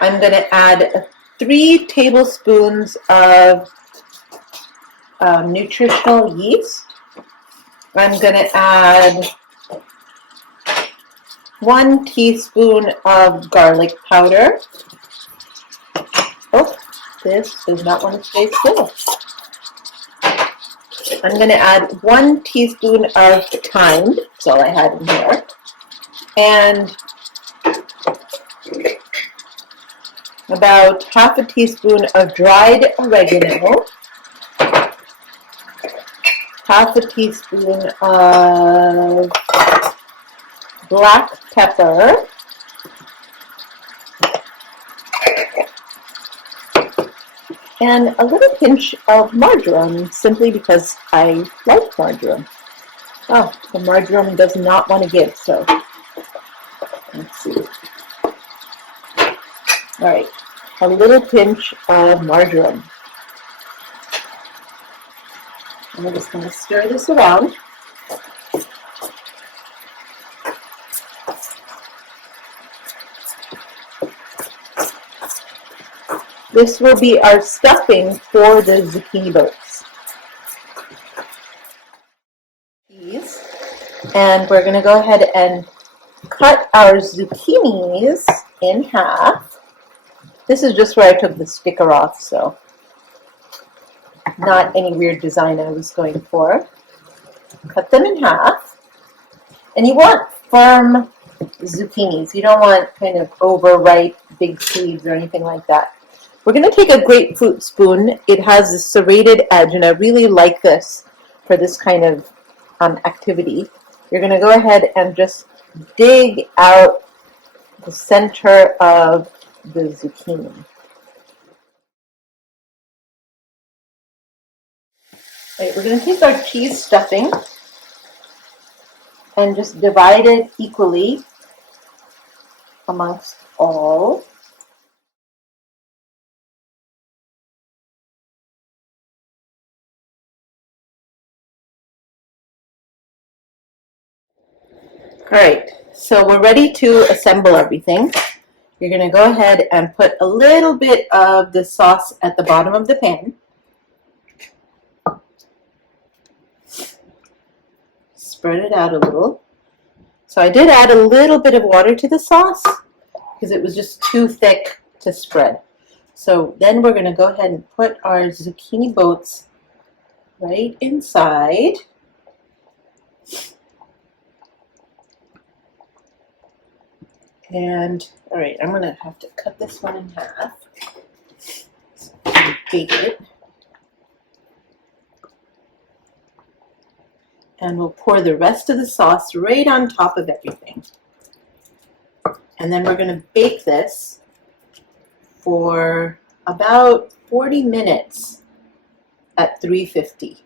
I'm going to add 3 tablespoons of nutritional yeast. I'm going to add 1 teaspoon of garlic powder. Oh, this does not want to stay still. I'm going to add 1 teaspoon of thyme. That's all I had in here. And about half a teaspoon of dried oregano, half a teaspoon of black pepper, and a little pinch of marjoram, simply because I like marjoram. Oh, the marjoram does not want to give, so let's see. All right, a little pinch of marjoram. And we're just going to stir this around. This will be our stuffing for the zucchini boats. And we're going to go ahead and cut our zucchinis in half. This is just where I took the sticker off, so not any weird design I was going for. Cut them in half. And you want firm zucchinis. You don't want kind of overripe big seeds or anything like that. We're going to take a grapefruit spoon. It has a serrated edge, and I really like this for this kind of activity. You're going to go ahead and just dig out the center of the zucchini. Right, we're going to take our cheese stuffing and just divide it equally amongst all. All right, so we're ready to assemble everything. You're going to go ahead and put a little bit of the sauce at the bottom of the pan. Spread it out a little. So I did add a little bit of water to the sauce because it was just too thick to spread. So then we're going to go ahead and put our zucchini boats right inside. And, all right, I'm going to have to cut this one in half. Bake it. And we'll pour the rest of the sauce right on top of everything. And then we're going to bake this for about 40 minutes at 350.